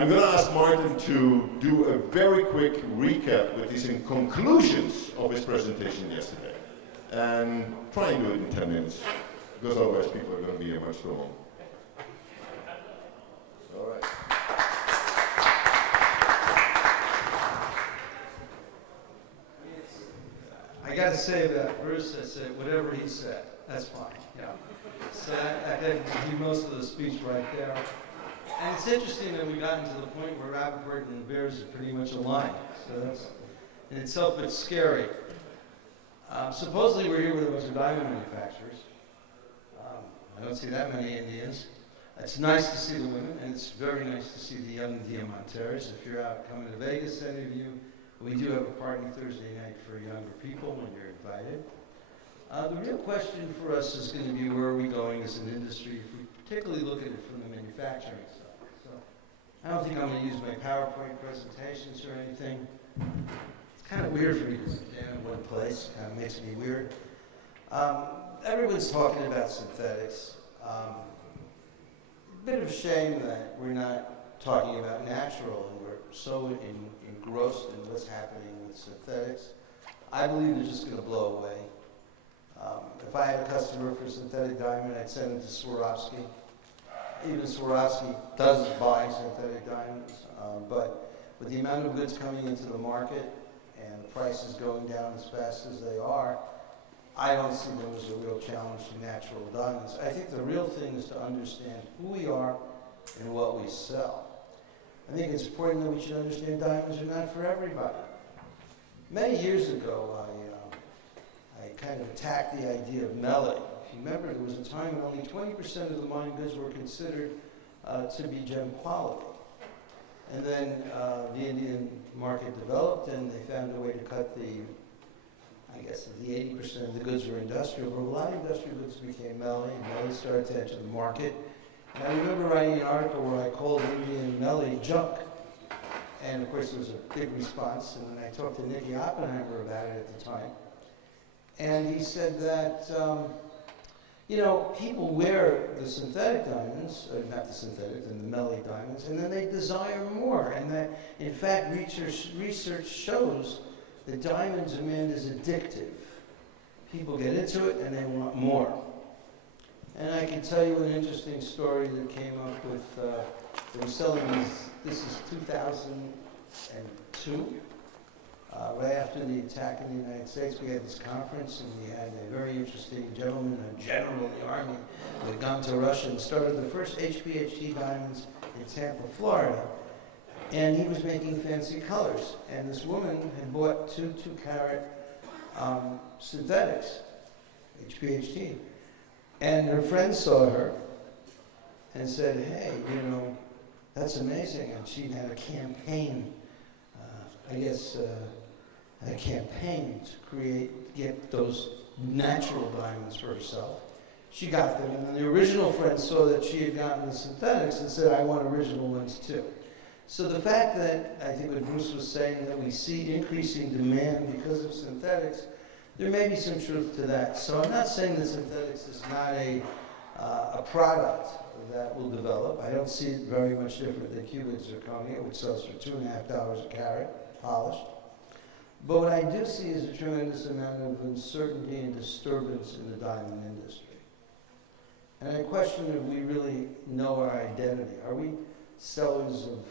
I'm going to ask Martin to do a very quick recap with his conclusions of his presentation yesterday. And try and do it in 10 minutes, because otherwise people are going to be here much too long. All right. I got to say about Bruce, I said whatever he said, that's fine. Yeah. So I got to do most of the speech right there. And it's interesting that we've gotten to the point where Rapaport and the Bears are pretty much aligned. So that's in itself it's scary. Supposedly we're here with a bunch of diamond manufacturers. I don't see that many Indians. It's nice to see the women, and it's very nice to see the young diamanteros. If you're out coming to Vegas, any of you, we do have a party Thursday night for younger people when you're invited. The real question for us is going to be where are we going as an industry if we particularly look at it from the manufacturing side. So I don't think I'm going to use my PowerPoint presentations or anything. It's kind of weird for me to sit down in one place. It kind of makes me weird. Everyone's talking about synthetics. A bit of a shame that we're not talking about natural, and we're so engrossed in what's happening with synthetics. I believe they're just going to blow away. If I had a customer for synthetic diamond, I'd send him to Swarovski. Even Swarovski does buy synthetic diamonds, but with the amount of goods coming into the market and the prices going down as fast as they are, I don't see them as a real challenge to natural diamonds. I think the real thing is to understand who we are and what we sell. I think it's important that we should understand diamonds are not for everybody. Many years ago, I kind of attacked the idea of melee. If you remember, there was a time when only 20% of the mined goods were considered to be gem quality. And then the Indian market developed, and they found a way to cut the 80% of the goods were industrial, but a lot of industrial goods became melee, and melee started to enter the market. And I remember writing an article where I called Indian melee junk. And of course, there was a big response, and then I talked to Nicky Oppenheimer about it at the time. And he said that, people wear the synthetic diamonds, not the synthetic, and the melee diamonds, and then they desire more. And that, in fact, research shows that diamond demand is addictive. People get into it and they want more. And I can tell you an interesting story that came up with, they were selling these, this is 2002. Right after the attack in the United States, we had this conference, and we had a very interesting gentleman, a general in the Army, who had gone to Russia and started the first HPHT diamonds in Tampa, Florida. And he was making fancy colors. And this woman had bought two 2-carat synthetics, HPHT. And her friend saw her and said, hey, that's amazing. And she had a campaign, a campaign to get those natural diamonds for herself. She got them, and then the original friend saw that she had gotten the synthetics and said, I want original ones too. So the fact that, I think what Bruce was saying, that we see increasing demand because of synthetics, there may be some truth to that. So I'm not saying that synthetics is not a product that will develop. I don't see it very much different than cubic zirconia, which sells for $2.50 a carat, polished. But what I do see is a tremendous amount of uncertainty and disturbance in the diamond industry. And I question if we really know our identity. Are we sellers of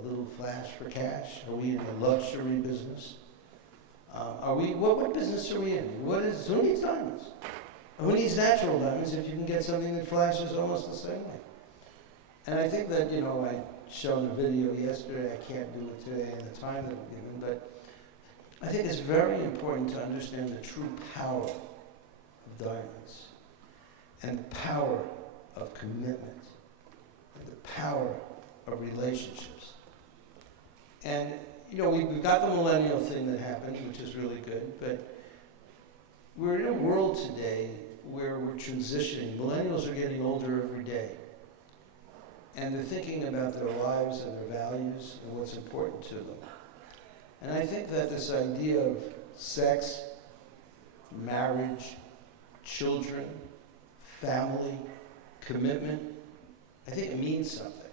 a little flash for cash? Are we in the luxury business? What business are we in? Who needs diamonds? Who needs natural diamonds if you can get something that flashes almost the same way? And I think that, I showed a video yesterday, I can't do it today in the time that I'm given, but I think it's very important to understand the true power of diamonds and the power of commitment and the power of relationships. And, we've got the millennial thing that happened, which is really good, but we're in a world today where we're transitioning. Millennials are getting older every day. And they're thinking about their lives and their values and what's important to them. And I think that this idea of sex, marriage, children, family, commitment, I think it means something.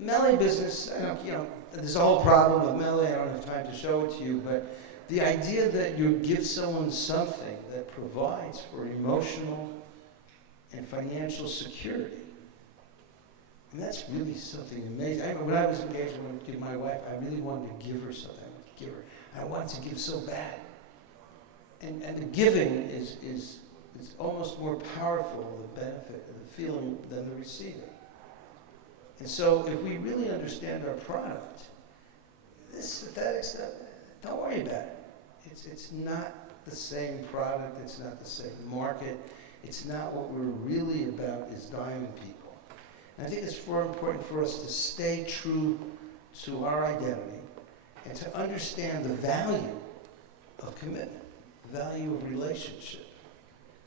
Melee business, I don't, there's a whole problem with melee. I don't have time to show it to you, but the idea that you give someone something that provides for emotional and financial security, and that's really something amazing. I remember when I was engaged with my wife, I really wanted to give her something. I wanted to give so bad. And the giving is almost more powerful, the benefit, the feeling, than the receiving. And so if we really understand our product, this synthetic stuff, don't worry about it. It's not the same product, it's not the same market, it's not what we're really about is diamond people. And I think it's more important for us to stay true to our identity and to understand the value of commitment, the value of relationship.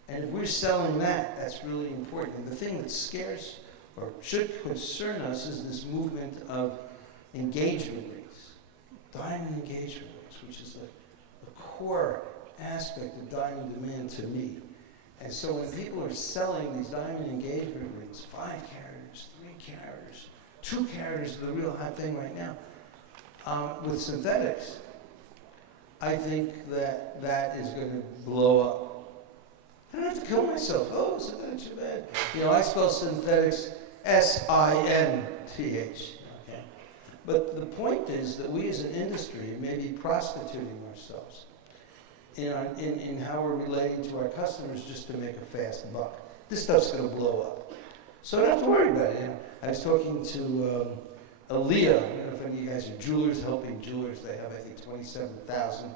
And if we're selling that, that's really important. And the thing that scares or should concern us is this movement of engagement rings, diamond engagement rings, which is the core aspect of diamond demand to me. And so when people are selling these diamond engagement rings, 5 caraters, 3 caraters, 2 caraters is the real hot thing right now, with synthetics, I think that is going to blow up. I don't have to kill myself. Oh, synthetics are bad. I spell synthetics S-I-N-T-H. Okay? But the point is that we as an industry may be prostituting ourselves in how we're relating to our customers just to make a fast buck. This stuff's going to blow up. So I don't have to worry about it. I was talking to Aaliyah. I don't know if any of you guys are jewelers, helping jewelers. They have, I think, 27,000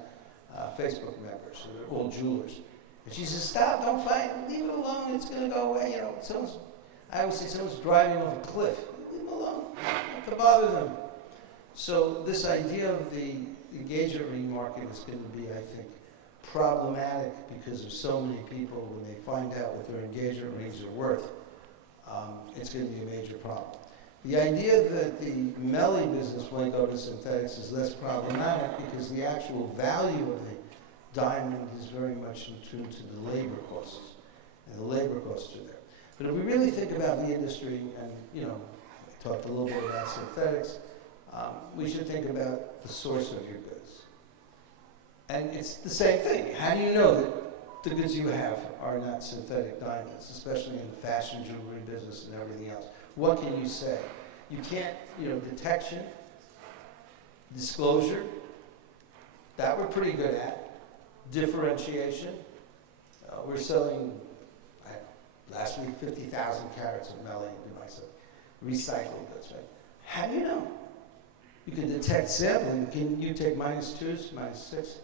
Facebook members. So they're all jewelers. And she says, stop, don't fight, leave it alone, it's going to go away. I always say someone's driving off a cliff. Leave them alone, not to bother them. So this idea of the engagement ring market is going to be, I think, problematic because of so many people when they find out what their engagement rings are worth. It's going to be a major problem. The idea that the melee business might go to synthetics is less problematic because the actual value of the diamond is very much in tune to the labor costs, and the labor costs are there. But if we really think about the industry, and I talked a little bit about synthetics, we should think about the source of your goods. And it's the same thing. How do you know that the goods you have are not synthetic diamonds, especially in the fashion jewelry business and everything else? What can you say? You can't, detection, disclosure, that we're pretty good at. Differentiation. We're selling, last week, 50,000 carats of melee into myself. Recycled goods, right? How do you know? You can detect sampling. Can you take -2s, -6,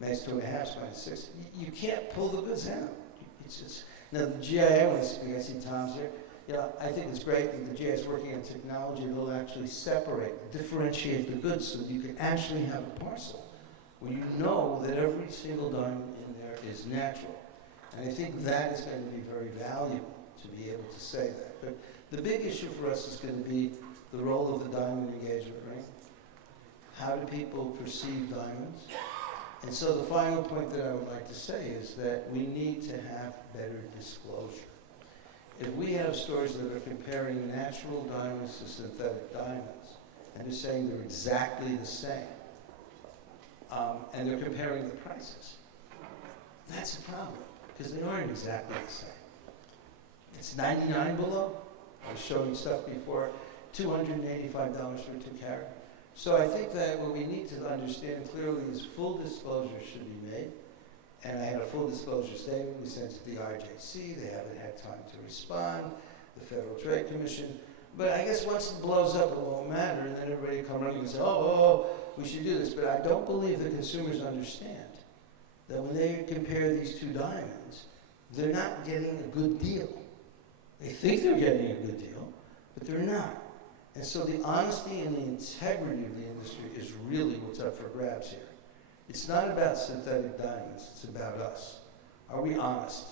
-2.5s, -6? You can't pull the goods out. It's just, now the GIA, when I see Tom's here, I think it's great that the GIA is working on technology that will actually separate, differentiate the goods so that you can actually have a parcel where you know that every single diamond in there is natural. And I think that is going to be very valuable to be able to say that. But the big issue for us is going to be the role of the diamond engagement ring. How do people perceive diamonds? And so the final point that I would like to say is that we need to have better disclosure. If we have stores that are comparing natural diamonds to synthetic diamonds, and they're saying they're exactly the same, and they're comparing the prices, that's a problem, because they aren't exactly the same. It's 99 below. I was showing stuff before, $285 for 2 carat. So I think that what we need to understand clearly is full disclosure should be made. And I had a full disclosure statement we sent to the RJC. They haven't had time to respond, the Federal Trade Commission. But I guess once it blows up, it won't matter, and then everybody will come running and say, oh, we should do this. But I don't believe that consumers understand that when they compare these 2 diamonds, they're not getting a good deal. They think they're getting a good deal, but they're not. And so the honesty and the integrity of the industry is really what's up for grabs here. It's not about synthetic diamonds, it's about us. Are we honest?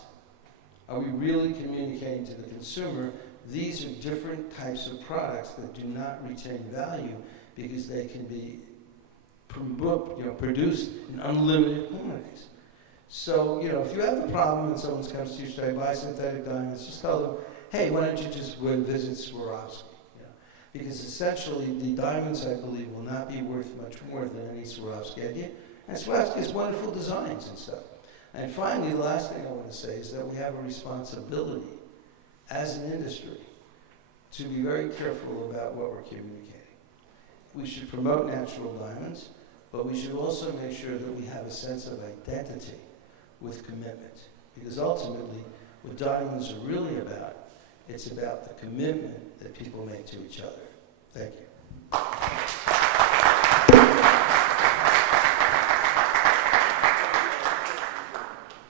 Are we really communicating to the consumer these are different types of products that do not retain value because they can be produced in unlimited quantities? So, if you have a problem and someone comes to you and says, buy synthetic diamonds, just tell them, hey, why don't you just go and visit Swarovski? Because essentially, the diamonds, I believe, will not be worth much more than any Swarovski. And Swarovski has wonderful designs and stuff. And finally, the last thing I want to say is that we have a responsibility as an industry to be very careful about what we're communicating. We should promote natural diamonds, but we should also make sure that we have a sense of identity with commitment. Because ultimately, what diamonds are really about, it's about the commitment that people make to each other. Thank you.